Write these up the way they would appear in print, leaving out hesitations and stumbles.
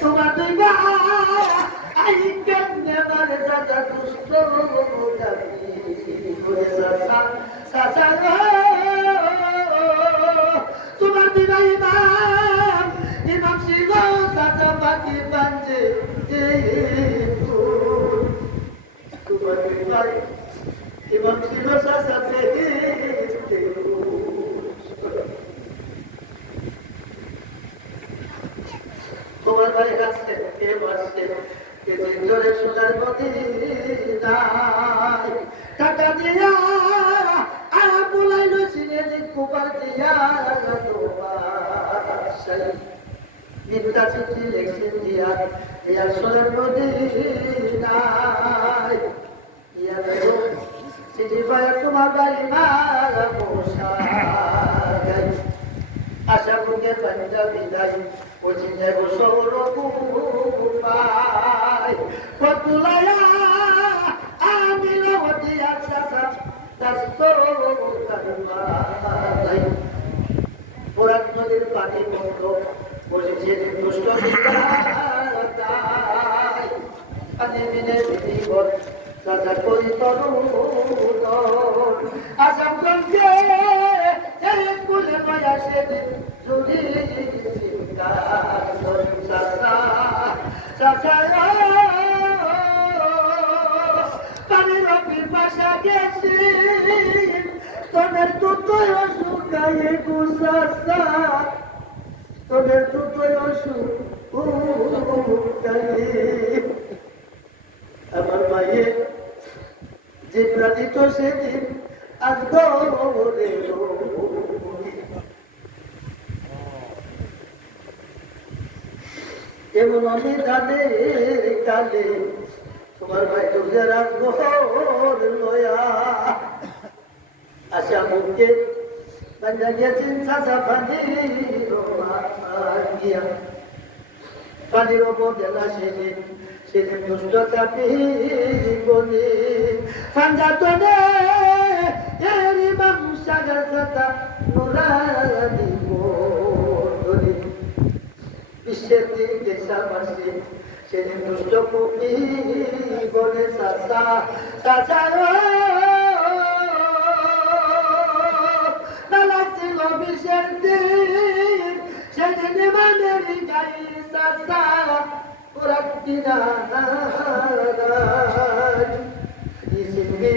তোমার তোমার দিবা ইমাম ছিল সাজা বাকি বাঞ্জে তোমার দিবা ইমাম ছিল সাজা তোমার ভাই কাছে কে বসে কে জোরে সোনার মদিনায় টাকা দিয়া আয়া বুলাইলো সিনে কুবার দিয়া তোমার সেই নিমটা চিঠি লেখছেন দিয়া ইয়া সোনার মদিনায় ইয়া দেখো চিঠি পায়া তোমার বাড়ি মারা পোষা আশা বুকে পাঞ্জাবি দাই ওই যাবো সৌর পাই কতুলায়া আমিল হতে আশা দাস্ত কারুলাই পুরাত নদীর পানি বন্ধ বলেছে দুষ্ট তাই পানি মিলে জীবন রাজা করি তরুণ আসামগঞ্জে কুলে মায়া সেদিন যদি পানির পিপাসা গেছি তোদের দুটোই অসুখ গায়ে গুসাসা তোদের দুটোই অসুখ আমার মায়ের যে প্রাণিত সেদিন আজ গৌরে এমন অনিদানের কালে তোমার ভাই দুর্গের ঘর লয়া আশা মুখে বান্ধা গিয়েছেন সাজা পানি গিয়া পানির ওপর দেলা সেদিন সেদিন দুষ্ট চাপি বলি ফাঞ্জা তোনে এরি বাবু সাগর সাথা নুরানি বলি বিশ্বের দিকে সাবাসে সেদিন দুষ্ট কবি বলে সাসা সাসা নালাছিল বিশ্বের দিন সেদিন মানের গাই সাসা পুরাতিনা ইসিনি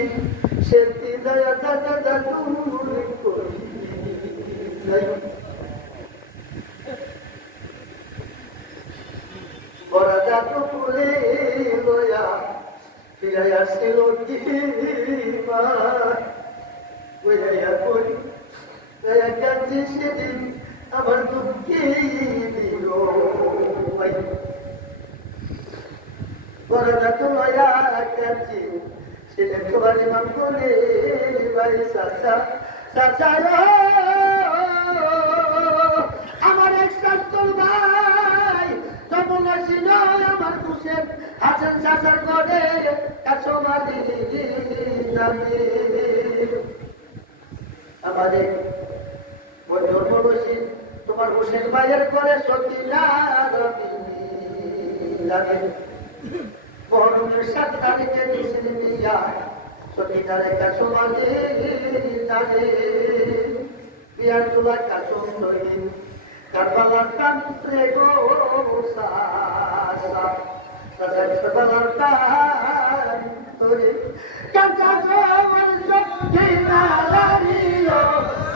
সেতি দয়া দাদা দাদুর করি বড় জাতু ফুলে লয়া ফিরাইয়া ছিল দিমা ওইয়া করি দয়া কাছে সেদিন আমার দুঃখে দিল বড় জাতু লয়া কাছে সেদিন তোমার ইমাম বলে ভাই সাসা সাসা আমার এক শাস্ত্র ভাই যমুনা ছিল আমার কুশের হাসান চাচার ঘরে কাছমালি নামে আমাদের বন্ধুর তোমার হোসেন ভাইয়ের ঘরে সতীনা লাগে বরণের 7 তারিখে দিয়েছেন বিয়া সতীনারে কাছমালি নামে বিয়ার তোলা কাছম নই Karbalar kantrego sasa, sasa karbalar kantori, kansa kawan sakina lariyo,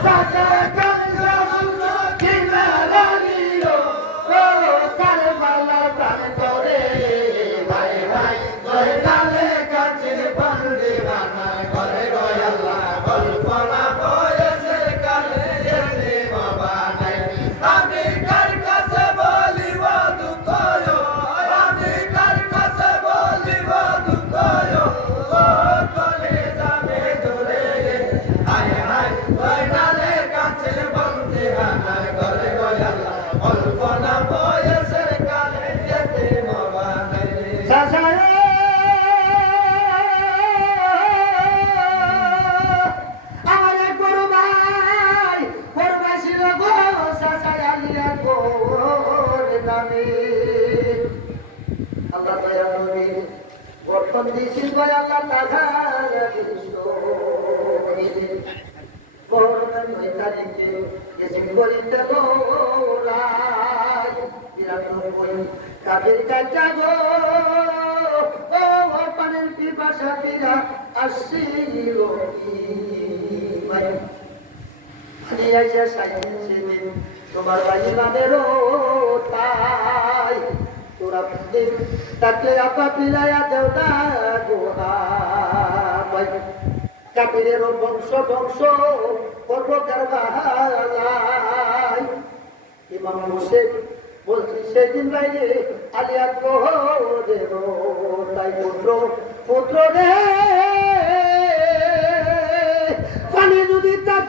sasa kansa sakina lariyo, oh karbalar kantori, bhai bhai, koi dale kachir bandi bana, kore royalla, golfona boye se kale yene baba. আমি কার কাছে বলিব দুঃখ আমি কার কাছে বলিব দুঃখ কলে যাবে ধরে নামে আল্লাহ দয়া নবী বর্তন দিয়েছেন ভাই আল্লাহ তাআলা বর্তমান 9 তারিখে এসে করিতে লোরাই ৯২ কাজের কাজটা গো ও পানের পিপাসা পিরা আসছিল ভাই আমি আইসা সাইকেল সেদিন তোমার ভাই মানেরও তাই তোরা তাকে আপা পিলাইয়া দেও না গোহাই কাপিরের বংশ ধ্বংস করবো কারবালাই ইমাম হোসেন বলছি সেদিন বাইরে আলিয়া দেব তাই পুত্র পুত্র রে পানি যদি তার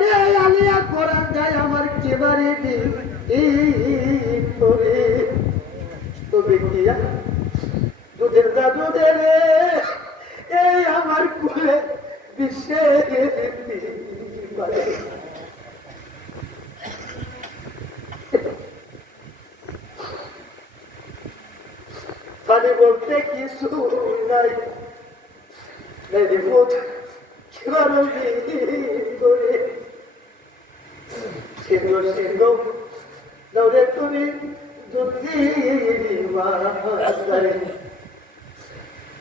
রে আলিয়া করা যায় আমার কেবারে তবে কি দুধের দাদু দে এই আমার কুলে বিশ্বের পানি বলতে কিছু নাই তুমি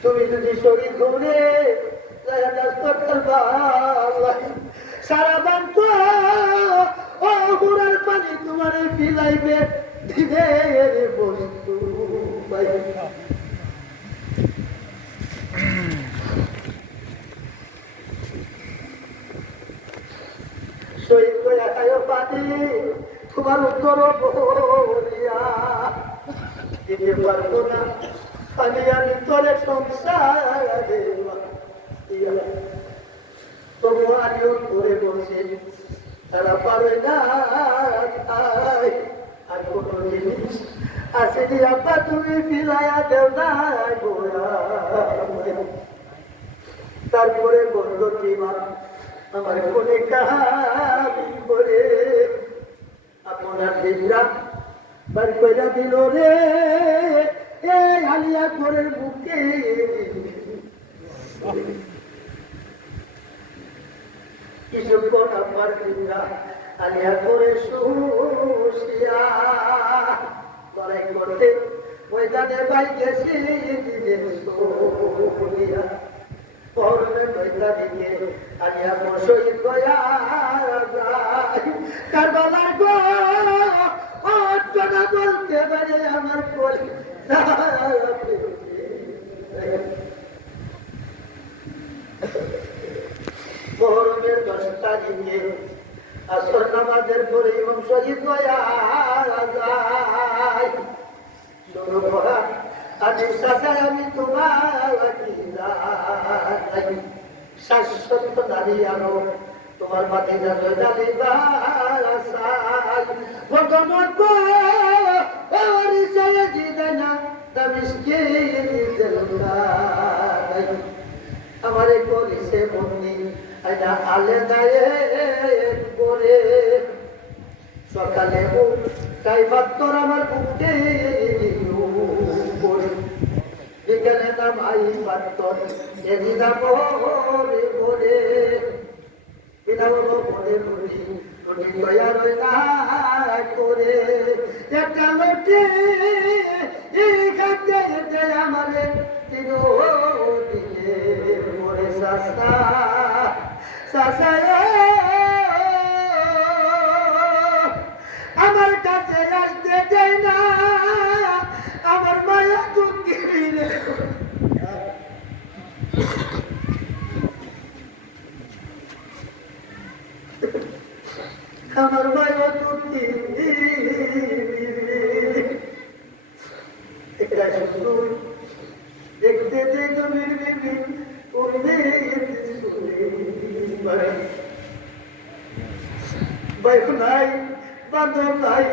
তুমি যদি শরীর ঘুরে সারা বান্ত ও ঘোড়ার পানি তোমার ফিলাইবে দিবে বস্তু শহীদ করে পানি তোমার উত্তর বলিয়া দিতে পারবো না পানি আমি তোরে সংসার তবু আমিও করে বসে তারা পারে না আর কোনো জিনিস আসেনি আব্বা তুমি ফিলাইয়া দেও না গোয়া তারপরে বলল কি মা আমার কোনে কাহাবি বলে আপনার দিনরা বার কইরা দিল রে এই আলিয়া ঘরের বুকে কিছুক্ষণ আমার দিনরা আলিয়া করে শুষিয়া লড়াই করতে ময়দানে বাই গেছি শুনিয়া পরনে ময়দা দিকে আলিয়া শহীদ গয়া কারবালার গো অর্চনা বলতে পারে আমার কোলে মহরমের 10 তারিখে আসর নামাজের পরে ইমাম শহীদ গয়া যায় শুরু করা আজ সাসায় আমি তোমার শাশ্বত নারী আনো তোমার মাথে যাবে জানি আমার করিছে বন্দি আলে দায়ে করে সকালে তাই ভাত্তর আমার বুকে বিকেলে নাম আই ভাত্তর এদিদা বলে বলে বিনা বলে বলি রুটি তৈয়ার না করে একটা লোটে এই খাদ্যে এতে আমারে দিন দিলে মরে সাসা সাসা আমার কাছে আসতে চাই না আমার মায়া দুঃখী আমার মায়া দুঃখী দেখতে দেখবি ভাই নাই বান্ধব নাই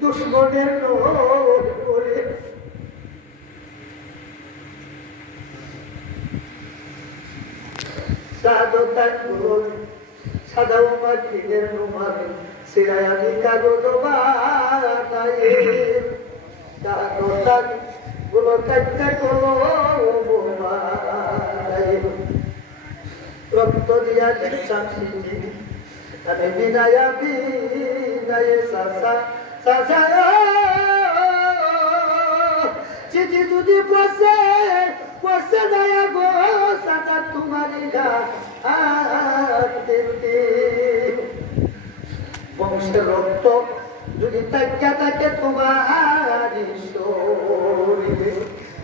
দুশ্মনের করে সাদাও মাটিনের রুমাল সিরায় আমি কাগজ বানাই কাগজ গুলো কাটতে রক্ত দিয়া দেখতাম সিটি আমি বিনায়া বিনায়ে সাসা সাসা চিঠি যদি বসে বসে যায় গো সাদা তোমারি গা বংশের রক্ত যদি তাক্কা থাকে তোমার শরীরে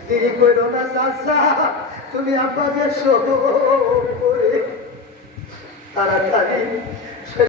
দেরি করো না চাচা তুমি আপনাদের শরীরে তাড়াতাড়ি